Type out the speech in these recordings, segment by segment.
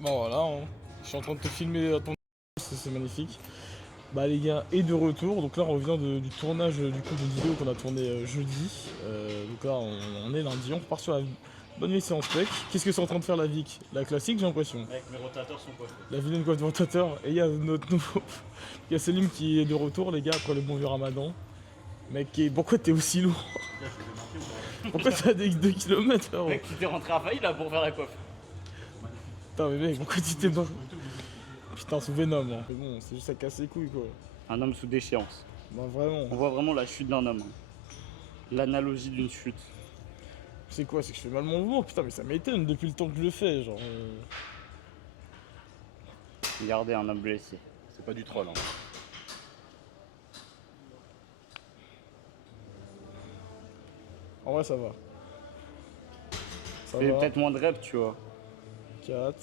Bon voilà, hein. Je suis en train de te filmer à ton c'est magnifique. Bah les gars, et de retour, donc là on revient du tournage du coup d'une vidéo qu'on a tourné jeudi. Donc là on est lundi, on repart sur la bonne vieille séance spec. Qu'est-ce que c'est en train de faire la Vic? La classique j'ai l'impression. Mec, mes rotateurs sont coiffés. La vilaine coiffe de rotateur. Et il y a notre nouveau... Il y a Selim qui est de retour les gars après le bon vieux ramadan. Mec, pourquoi t'es aussi lourd? Là, je vais marquer ou pas? Pourquoi t'as des 2 km Mec, tu t'es rentré à failli là pour faire la coiffe. Putain mais mec, pourquoi tu t'es pas... Putain, sous Venom hein. Mais bon, c'est juste à casser les couilles quoi. Un homme sous déchéance. Bah vraiment. On voit vraiment la chute d'un homme. L'analogie d'une chute. C'est quoi? C'est que je fais mal mon mouvement? Putain mais ça m'étonne depuis le temps que je le fais genre... Regardez un homme blessé. C'est pas du troll. Hein. En vrai ça va. Ça Fais va. peut-être moins de reps, tu vois. 4.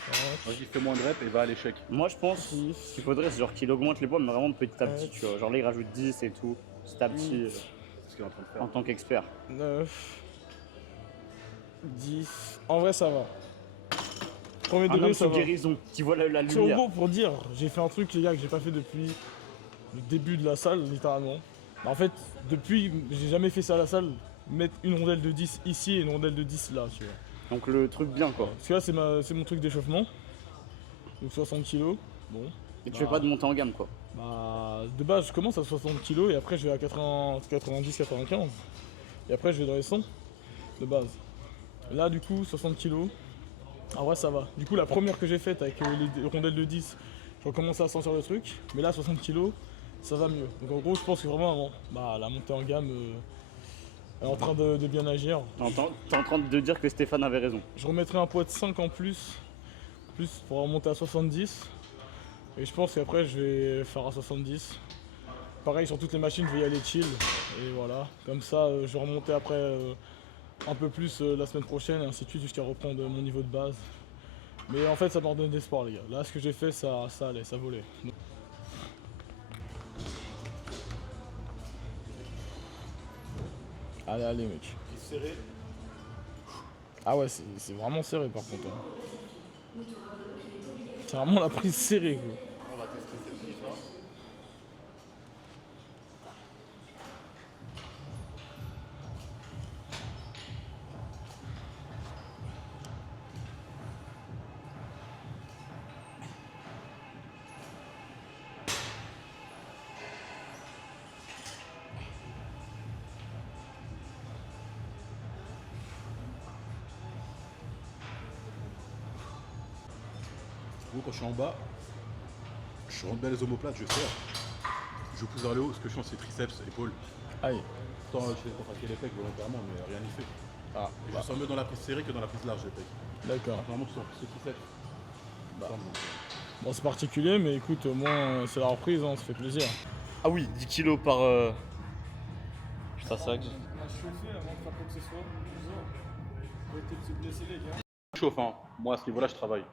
5. Vas-y, fais moins de reps et va à l'échec. Moi, je pense 6. qu'il faudrait, c'est genre qu'il augmente les poids, mais vraiment petit à petit, Ouais. tu vois. Genre là, il rajoute 10 et tout, petit à petit, C'est ce qu'il est en train de faire. en tant qu'expert. 9. 10. En vrai ça va. Premier Un degré homme ça sous va. guérison, qui voit la C'est en lumière. gros pour dire, j'ai fait un truc les gars que j'ai pas fait depuis le début de la salle littéralement. Bah, en fait, depuis, j'ai jamais fait ça à la salle, mettre une rondelle de 10 ici et une rondelle de 10 là, tu vois. Donc le truc bien, quoi. Parce que là c'est mon truc d'échauffement. Donc 60 kg. Bon. Et tu fais pas de montée en gamme, quoi. Bah de base je commence à 60 kg et après je vais à 80, 90, 95. Et après je vais dans les 100 de base. Là du coup 60 kg. En vrai ça va. Du coup la première que j'ai faite avec les rondelles de 10, je recommence à sentir le truc. Mais là 60 kg, ça va mieux. Donc en gros je pense que vraiment bah, la montée en gamme est en train de bien agir. T'es en train de dire que Stéphane avait raison. Je remettrai un poids de 5 en plus pour remonter à 70. Et je pense qu'après je vais faire à 70. Pareil sur toutes les machines je vais y aller chill. Et voilà. Comme ça je vais remonter après un peu plus la semaine prochaine et ainsi de suite jusqu'à reprendre mon niveau de base. Mais en fait ça m'a redonné d'espoir les gars. Là ce que j'ai fait ça allait, ça volait. Allez allez mec. Serré. Ah ouais c'est vraiment serré par contre. Hein. C'est vraiment la prise serrée quoi. On va tester cette prise là. Moi quand je suis en bas, je rentre bien les omoplates, je serre. Je pousse vers le haut, ce que je fais c'est triceps, épaules. Aïe. Tant je fais contracter les pecs volontairement, mais rien n'y fait. Ah Et bah, je sens mieux dans la prise serrée que dans la prise large des pecs. d'accord. Normalement tu sens plus les triceps. Bah. Attends, donc, Bon c'est particulier mais écoute au moins c'est la reprise, hein, ça fait plaisir. Ah oui, 10 kilos par... Putain, c'est vrai que... On a chauffé avant de faire quoi que ce soit. Faut éviter de se blesser les gars. je chauffe, hein. Moi à ce niveau-là je travaille.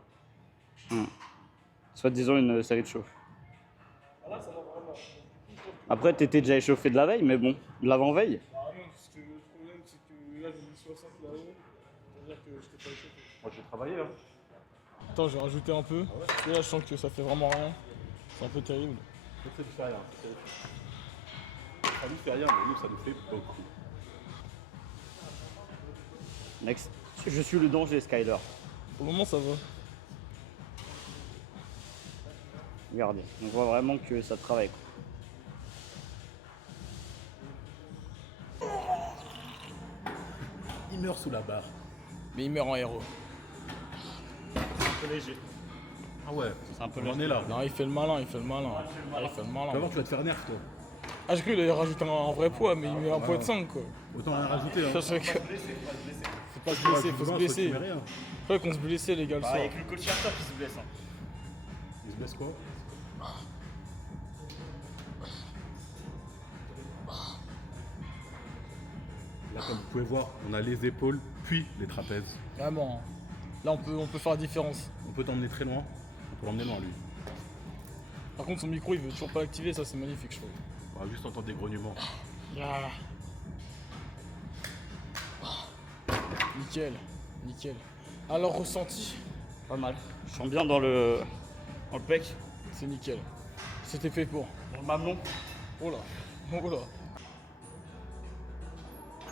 Soit disons une série de chauffe. Ah là ça va vraiment. Après, t'étais déjà échauffé de la veille, mais bon, de l'avant-veille. Ah non parce que le problème c'est que là j'ai mis 60 là-haut. C'est-à-dire que je t'ai pas échauffé. Moi j'ai travaillé hein. Attends je vais rajouter un peu. Et là je sens que ça fait vraiment rien. C'est un peu terrible. Ça lui fait rien. Ça lui fait rien, mais nous ça nous fait beaucoup. Mec, je suis le danger, Skyler. Pour le moment ça va. Regardez, on voit vraiment que ça travaille, quoi. Il meurt sous la barre. Mais il meurt en héros. C'est un peu léger. Ah ouais, C'est un peu on en est là. Non il fait le malin, il fait le malin. Ah, il fait le Tu vas malin. voir, tu vas te faire nerf toi. Ah j'ai cru qu'il allait rajouter un vrai poids mais il met un poids de 5 quoi. Autant rien rajouter hein. Ça serait que... Faut pas se blesser, faut se blesser. Faut qu'on se blessait les gars le soir. Avec le coach Arthur qui se blesse. Il se blesse quoi? Là comme vous pouvez voir, on a les épaules puis les trapèzes. Vraiment. Là on peut faire la différence. On peut t'emmener très loin, on peut l'emmener loin lui. Par contre son micro il veut toujours pas l'activer, ça c'est magnifique je trouve. On va juste entendre des grognements. Ah. Nickel, nickel. Alors ressenti, Pas mal. Je sens bien dans le pec. c'est nickel. C'était fait pour. Dans le mamelon. Oh là, oh là.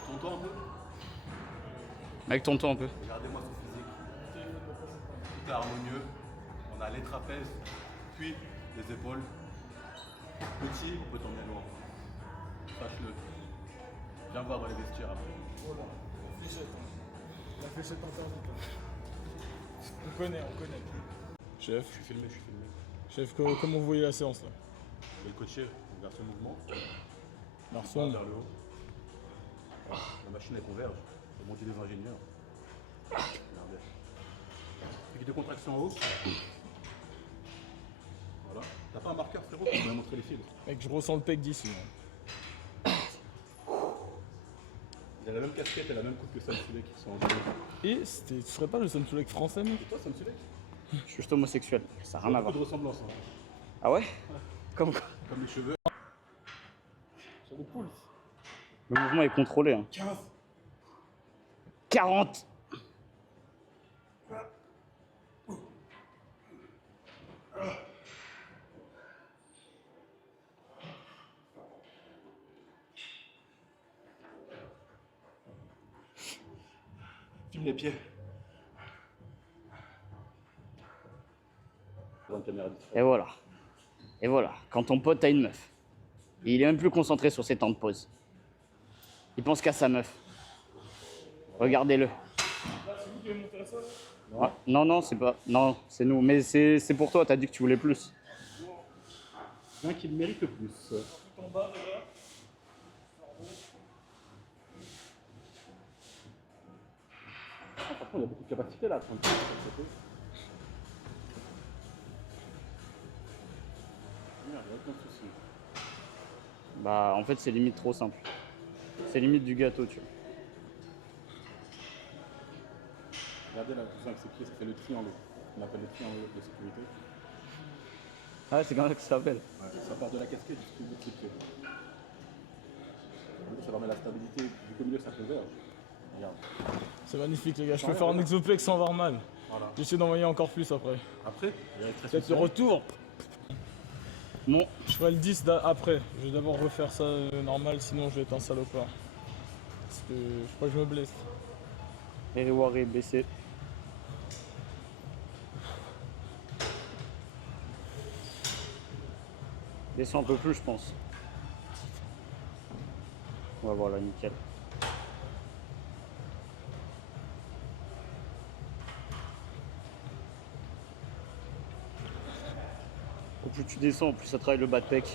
Tonton un peu. Avec tonton un peu. Regardez-moi son physique. Tout est harmonieux. On a les trapèzes, puis les épaules. Petit, on peut t'emmener loin. Sache-le. Viens voir dans les vestiaires après. Oh là, la fléchette. Hein. La fléchette interdite. Hein. On connaît. Chef, Je suis filmé. chef, comment vous voyez la séance là? Je vais le coacher. On regarde son mouvement. Marson, Vers le haut. La machine elle converge. Faut monter les ingénieurs. Regardez. Puis de contraction en haut. Voilà. T'as pas un marqueur frérot pour me montrer les fils. mec, je ressens le pec d'ici. Hein. Il a la même casquette et la même coupe que Sam Sulek qui sont en jeu. Et tu serais pas le Samsulek français, mec? Et toi Sam Sulek? Je suis juste homosexuel. Ça n'a rien à voir. Beaucoup de ressemblance. Hein. Ah ouais? Comme quoi? Comme les cheveux. Sur des poules. Le mouvement est contrôlé. Hein. 15. 40. Filme les pieds. Et voilà. Et voilà. Quand ton pote a une meuf, et il est même plus concentré sur ses temps de pause. Il pense qu'à sa meuf. Regardez-le. Ah, non, c'est pas. Non, c'est nous. Mais c'est pour toi, t'as dit que tu voulais plus. Un qui le mérite le plus. Franchement, il y a beaucoup de capacité là. Bah, en fait, c'est limite trop simple. C'est limite du gâteau, tu vois. Regardez là, tout ça avec ses pieds, ça fait le triangle. On appelle le triangle de sécurité. Ah, c'est comme ça que ça s'appelle. Ouais, ça part de la casquette jusqu'au bout de ses pieds. Ça va mettre la stabilité du milieu, ça converge. Regarde. C'est magnifique, les gars. Je peux faire un exoplex sans avoir mal. Voilà. J'essaie d'envoyer encore plus après. Après, il y a les Peut-être le retour. Bon, Je ferai le 10 après. Je vais d'abord refaire ça normal, sinon je vais être un salopard. Parce que je crois que je me blesse. Eriwari est baissé. Descends un peu plus, je pense. Ouais, voilà, nickel. Au plus tu descends, au plus ça travaille le bas de pec.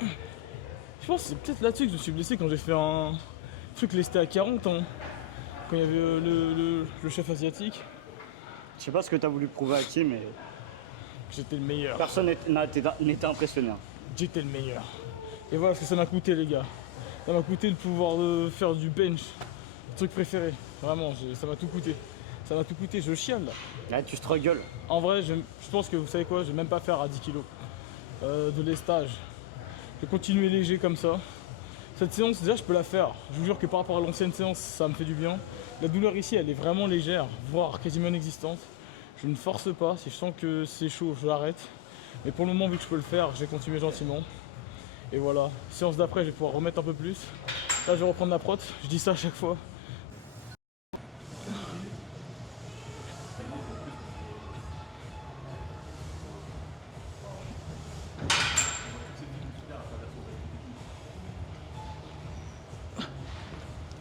Je pense que c'est peut-être là-dessus que je me suis blessé quand j'ai fait un truc lesté à 40 ans. Quand il y avait le chef asiatique. Je sais pas ce que t'as voulu prouver à qui, mais J'étais le meilleur. personne n'était impressionné. Hein. J'étais le meilleur. Et voilà ce que ça m'a coûté, les gars. Ça m'a coûté le pouvoir de faire du bench. Truc préféré. Vraiment, ça m'a tout coûté. Ça m'a tout coûté, je chiale là. Là, tu struggles. En vrai, je pense que vous savez quoi, je vais même pas faire à 10 kg de lestage. Je vais continuer léger comme ça. Cette séance, déjà, je peux la faire. Je vous jure que par rapport à l'ancienne séance, ça me fait du bien. La douleur ici, elle est vraiment légère, voire quasiment inexistante. Je ne force pas. Si je sens que c'est chaud, je l'arrête. Mais pour le moment, vu que je peux le faire, je vais continuer gentiment. Et voilà. Séance d'après, je vais pouvoir remettre un peu plus. Là, je vais reprendre la prot. Je dis ça à chaque fois.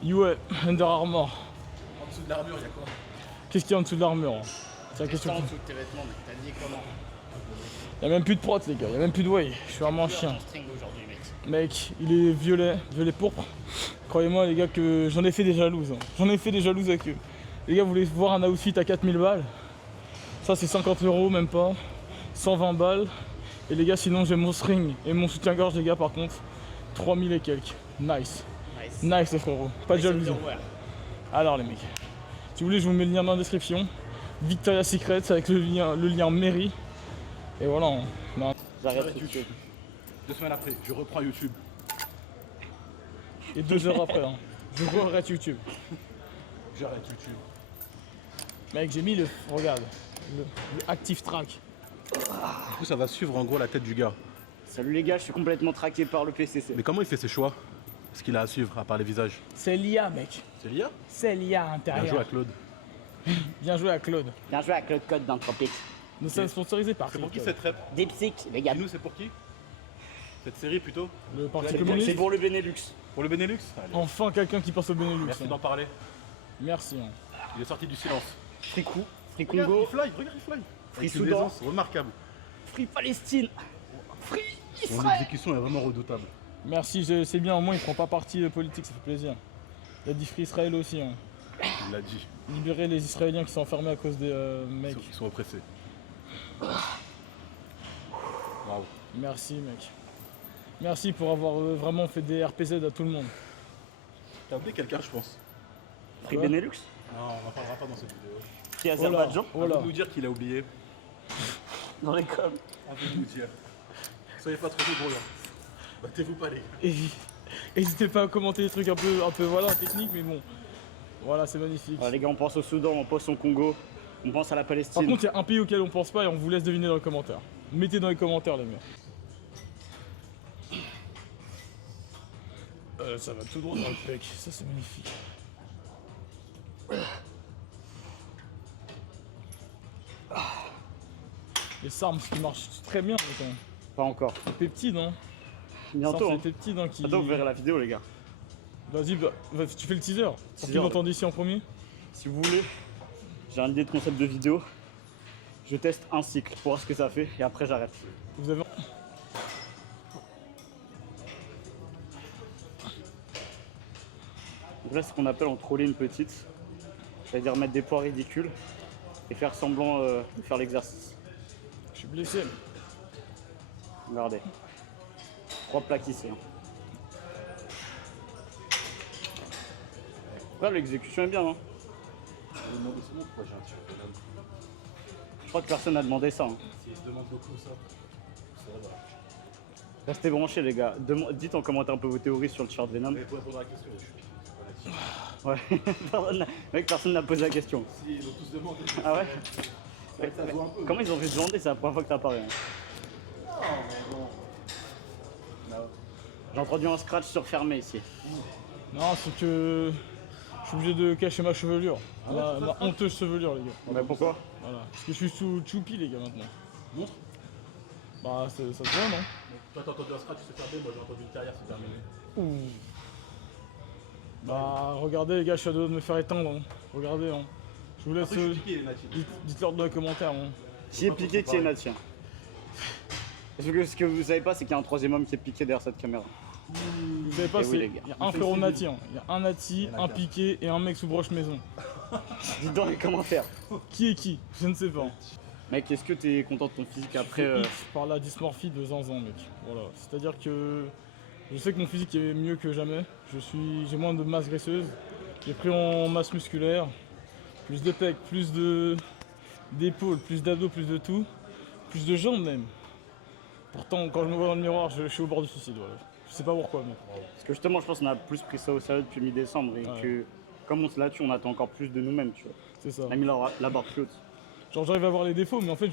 Ouais, Under Armour. En dessous de l'armure, il y a quoi? Qu'est-ce qu'il y a en dessous de l'armure hein? C'est la question. En dessous de tes vêtements, mec. T'as dit comment? Il n'y a même plus de prot, les gars. Il n'y a même plus de way. Je suis vraiment un chien. Ton string aujourd'hui, mec. Mec, il est violet pourpre. Croyez-moi, les gars, que j'en ai fait des jalouses. Hein. J'en ai fait des jalouses avec eux. Les gars, vous voulez voir un outfit à 4000 balles? Ça, c'est 50 €, même pas. 120 balles. Et les gars, sinon, j'ai mon string et mon soutien-gorge, les gars, par contre, 3000 et quelques. Nice. Nice, les frérots. Pas de jalousie. Alors, les mecs, si vous voulez, je vous mets le lien dans la description. Victoria's Secret avec le lien mairie. Et voilà. J'arrête tout de suite. 2 semaines après, je reprends YouTube. Et 2 heures après, hein, je re-arrête YouTube. J'arrête YouTube. Mec, j'ai mis le. Regarde. Le Active Track. Du coup, ça va suivre en gros la tête du gars. Salut les gars, je suis complètement traqué par le PCC. Mais comment il fait ses choix? Ce qu'il a à suivre, à part les visages. C'est l'IA, mec. C'est l'IA? C'est l'IA Bien intérieur. joué à Claude. Bien joué à Claude. Bien joué avec le code d'Anthropique. Nous sommes sponsorisés par C'est pour qui Claude. cette rep? Dipsic, les gars. Dis-nous, c'est pour qui? Cette série plutôt? Le Parti C'est communiste. C'est pour le Benelux. Pour le Benelux? Allez. Enfin quelqu'un qui pense au Benelux. Merci hein. d'en parler. Merci. hein. Il est sorti du silence. Free Regarde, Congo, il fly, regarde, il fly. Avec une Soudan. aisance remarquable. Free Palestine, Free Son Israël. exécution est vraiment redoutable. Merci, c'est bien, au moins il prend pas parti politique, ça fait plaisir. Il a dit Free Israël aussi. Hein. Il l'a dit. Libérer les Israéliens qui sont enfermés à cause des mecs. Ils sont oppressés. Bravo. Merci mec. Merci pour avoir vraiment fait des RPZ à tout le monde. T'as oublié quelqu'un, je pense. Free Quoi Benelux, Non, on n'en parlera pas dans cette vidéo. Free Azerbaïdjan, On Voilà. va nous dire qu'il a oublié. dans les coms. On va nous dire. Soyez pas trop débrouillants. Battez-vous pas les gars. Et n'hésitez pas à commenter des trucs un peu voilà, techniques, mais bon. Voilà, c'est magnifique. Les gars, on pense au Soudan, on pense au Congo, on pense à la Par Palestine. contre, il y a un pays auquel on pense pas et on vous laisse deviner dans les commentaires. Mettez dans les commentaires les mecs. Ça va tout droit dans le pec, ça c'est magnifique. Les SARMs qui marchent très bien, quand même. Pas encore. Les peptides, hein. Bientôt. SARMs, Hein. les peptides, hein, qui... Attends, vous verrez la vidéo, les gars. Vas-y, tu fais le teaser. Pour Teaser, qu'ils l'entendent ici en premier. Si vous voulez, j'ai une idée de concept de vidéo. Je teste un cycle pour voir ce que ça fait et après j'arrête. Vous avez... Donc là, c'est ce qu'on appelle en troller une petite. C'est-à-dire mettre des poids ridicules et faire semblant de faire l'exercice. Je suis blessé. Regardez. 3 plaques ici. Hein. Là, l'exécution est bien. Hein. Je me demande souvent pourquoi j'ai un tir de l'homme. Je crois que personne n'a demandé ça. Hein. S'il se demande beaucoup ça, ça va. Restez branchés, les gars. Dites en commentaire un peu vos théories sur le Shard Venom. Mais pour répondre à la question, je suis Ouais. Personne n'a posé la question. Si, ils ont tous demandé. Ah ouais, Ça se voit un peu. Comment ils ont fait se demander? C'est la première fois que t'apparais. Hein. Non, mais bon. J'ai entendu un scratch sur fermé ici. Non, c'est que... Je suis obligé de cacher ma chevelure. Ma honteuse chevelure, les gars. Mais pourquoi? Voilà. Parce que je suis sous choupi, les gars, maintenant. Montre. Bah, ça se voit, non? Toi, t'as entendu un scratch se fermer, moi j'ai entendu une carrière se terminer. Ouh. Bah, regardez, les gars, je suis à deux doigts de me faire éteindre. Hein. Regardez, hein. Je vous laisse... Après, je suis piqué, les natifs. Dites-leur dans les commentaires. Hein. Qui est piqué, qui est natien? Ce que vous savez pas, c'est qu'il y a un troisième homme qui est piqué derrière cette caméra. Vous savez pas, Eh oui, c'est... les gars. Il y a un frérot nati, hein. Il y a un nati, un piqué et un mec sous broche maison. Dites dans les commentaires. Qui est qui? Je ne sais pas. Mec, est-ce que t'es content de ton physique après Je par la dysmorphie de Zanzan, mec. Voilà. C'est-à-dire que je sais que mon physique est mieux que jamais. J'ai moins de masse graisseuse. J'ai pris en masse musculaire, plus de pecs, plus d'épaules, plus d'abdos, plus de tout, plus de jambes même. Pourtant, quand je me vois dans le miroir, je suis au bord du suicide. Voilà. Je sais pas pourquoi, mec. Parce que justement, je pense qu'on a plus pris ça au sérieux depuis mi-décembre et Ouais. que comme on se l'a tué, on attend encore plus de nous-mêmes, tu vois. C'est ça. On a mis la barre plus haute. Genre j'arrive à voir les défauts, mais en fait,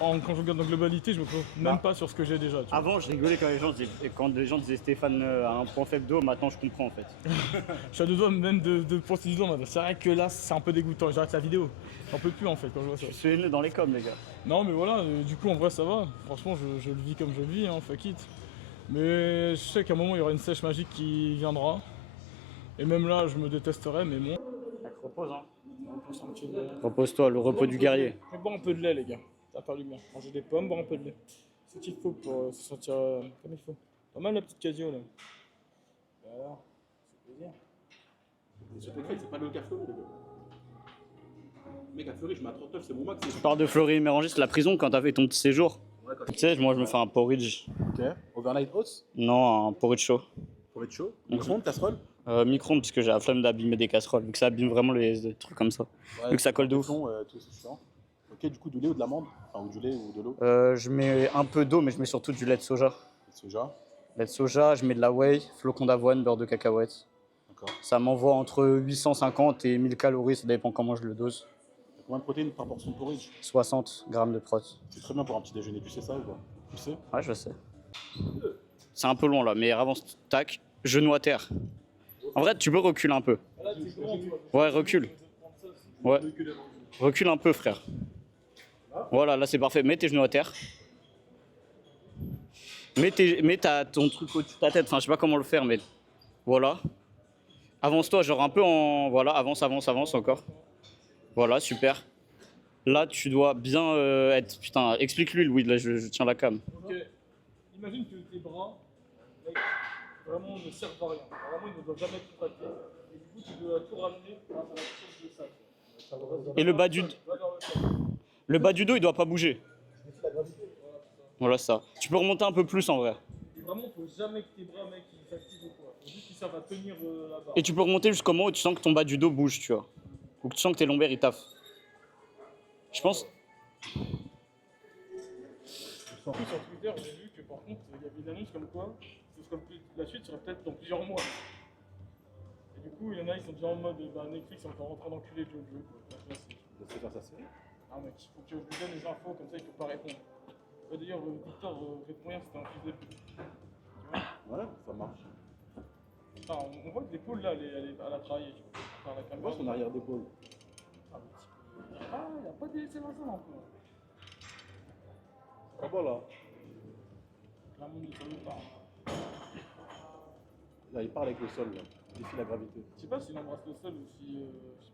quand je regarde en globalité, je me concentre même pas sur ce que j'ai déjà. Tu vois. Avant, je rigolais quand les gens disaient Stéphane a un point faible d'eau, maintenant je comprends en fait. Je suis à deux doigts même de poster du doigt maintenant. C'est vrai que là, c'est un peu dégoûtant. J'arrête la vidéo. J'en peux plus en fait quand je vois ça. Je suis né dans les coms, les gars. Non, mais voilà, du coup, en vrai, ça va. Franchement, je le vis comme je le vis, hein, fuck it. Mais je sais qu'à un moment, il y aura une sèche magique qui viendra. Et même là, je me détesterai, mais bon. Repose, hein. On sent un petit- Repose-toi, le repos du guerrier. Je vais boire un peu de lait, les gars. Ça va faire du bien. Manger des pommes, boire un peu de lait. C'est ce qu'il faut pour se sentir comme il faut. Pas mal la petite casio là. Alors, c'est plaisir. Je t'écris, c'est pas le gars Fleury, les gars. Mec, à Fleury, je mets à 39, c'est mon max. Tu parles de Fleury Mérangis, la prison quand t'as fait ton petit séjour. Ouais, quand Tu sais, moi je me fais un porridge. Ok. Overnight oats, Non, un porridge chaud. pour être chaud. Micro-ondes, casserole. Micro-ondes, parce que j'ai la flemme d'abîmer des casseroles, vu que ça abîme vraiment les trucs comme ça. Vu que ça colle de ouf. Tout, c'est chiant. Ok, du coup, du lait ou de l'amande. Enfin, ou du lait ou de l'eau. Je mets un peu d'eau, mais je mets surtout du lait de soja. Soja. Lait de soja, je mets de la whey, flocons d'avoine, beurre de cacahuète. Ok. D'accord. Ça m'envoie entre 850 et 1000 calories, ça dépend comment je le dose. Combien de protéines par portion de porridge? 60 grammes de prot. C'est très bien pour un petit déjeuner, tu sais ça ou pas? Tu sais? Ouais, je sais. C'est un peu long là, mais avance, tac, genou à terre. En vrai, tu peux reculer un peu. Ouais, recule. Ouais. Recule un peu, frère. Voilà, là c'est parfait. Mets tes genoux à terre. Mets ton truc au-dessus de ta tête. Enfin, je sais pas comment le faire, mais voilà. Avance-toi, genre un peu en. Voilà, avance, avance, avance encore. Voilà, super. Là, tu dois bien être. Putain, explique-lui, Louis, là je tiens la cam. Ok. Imagine que tes bras, mec, vraiment ne servent à rien. Vraiment, ils ne doivent jamais être tractés. Et du coup, tu dois tout ramener grâce à la puissance de ça. Et le bas du, Va vers le sol. le bas du dos, il doit pas bouger. Voilà ça. Tu peux remonter un peu plus en vrai. Et vraiment, faut jamais que tes bras, mec, ils s'activent ou quoi. Faut juste qu'ils servent à tenir la barre. Et tu peux remonter jusqu'au moment où tu sens que ton bas du dos bouge, tu vois. Ou que tu sens que tes lombaires ils taffent. Je pense. En plus, sur Twitter, j'ai vu que par contre, il y avait une annonce comme quoi la suite serait peut-être dans plusieurs mois. Et du coup, il y en a, ils sont déjà en mode bah, Netflix est encore en train d'enculer Jojo. Quoi. Là, C'est faire sa série? ah, mec, il faut que je lui donne les infos, comme ça, il peut pas répondre. D'ailleurs, Victor répond rien, c'était un fils de pute. Tu vois? Ouais, ça marche. Enfin, on voit que l'épaule là, elle a travaillé. Tu vois. Enfin, la On caméra. voit son arrière d'épaule. Ah, mais ah, il a pas délaissé la zone un peu. Ah voilà. La monde de son part. Là, il parle avec le sol, là. Il défie la gravité. Je sais pas s'il embrasse le sol ou si. Je sais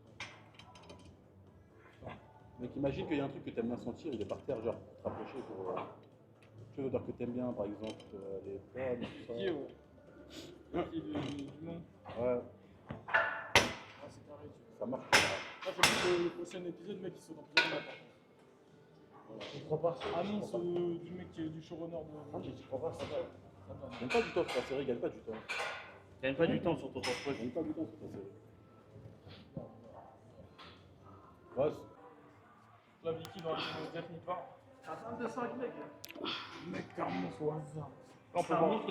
pas. Mec, imagine qu'il y a un truc que t'aimes bien sentir, il est par terre, genre, pour te rapprocher pour. Tu veux odeur que t'aimes bien, par exemple, les pommes, tout ça. Qui est, ouais. Qui est du nom. Ouais, Ah, c'est carré, tu vois. ça marche. Là, faut que le prochain épisode, mec, il soit dans plusieurs mois. Je crois pas. Annonce du mec qui est du showrunner de. Ah, mais j'y crois pas, ça va. Ça va. Gagne pas du temps sur ta série, gagne pas du temps. Gagne pas du temps sur ton Gagne pas du temps sur ta série. Ouais, La Vicky dans les Death Me Pas. Ça fait un 205 mec. Mec, carrément, au hasard. On peut voir.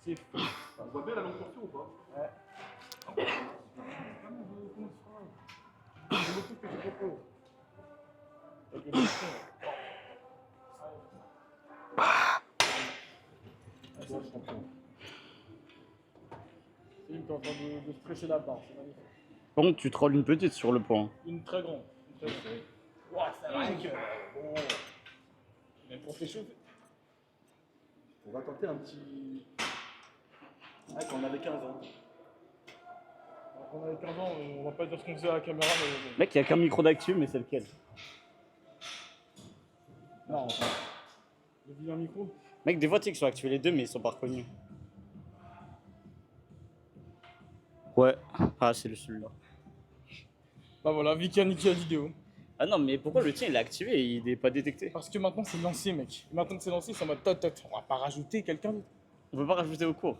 C'est fou. on voit bien la longue portion ou pas? C'est le truc que je propose. Avec le bouchon. Toi, champion. C'est lui qui est en train de stresser la barre, c'est magnifique. Par contre, tu trolles une petite sur le point. Une très grande. Une très grande. Ouah, ça va, mec. Bon. Même pour t'échauffer. On va tenter un petit. Ouais, quand on avait 15 ans. Alors qu'on avait 15 ans, on va pas dire ce qu'on faisait à la caméra, mais. Mec, il y a qu'un micro d'actu, mais c'est lequel? Non, le vilain micro. Mec, des fois, tu sais qu'ils sont activés les deux, mais ils sont pas reconnus. Ouais. Ah, c'est celui-là. Bah voilà, Vicky a niqué la vidéo. Ah non, mais pourquoi le tien il est activé et il n'est pas détecté? Parce que maintenant c'est lancé, mec. Maintenant que c'est lancé, c'est en mode tot tot. On va pas rajouter quelqu'un d'autre. On peut pas rajouter au cours.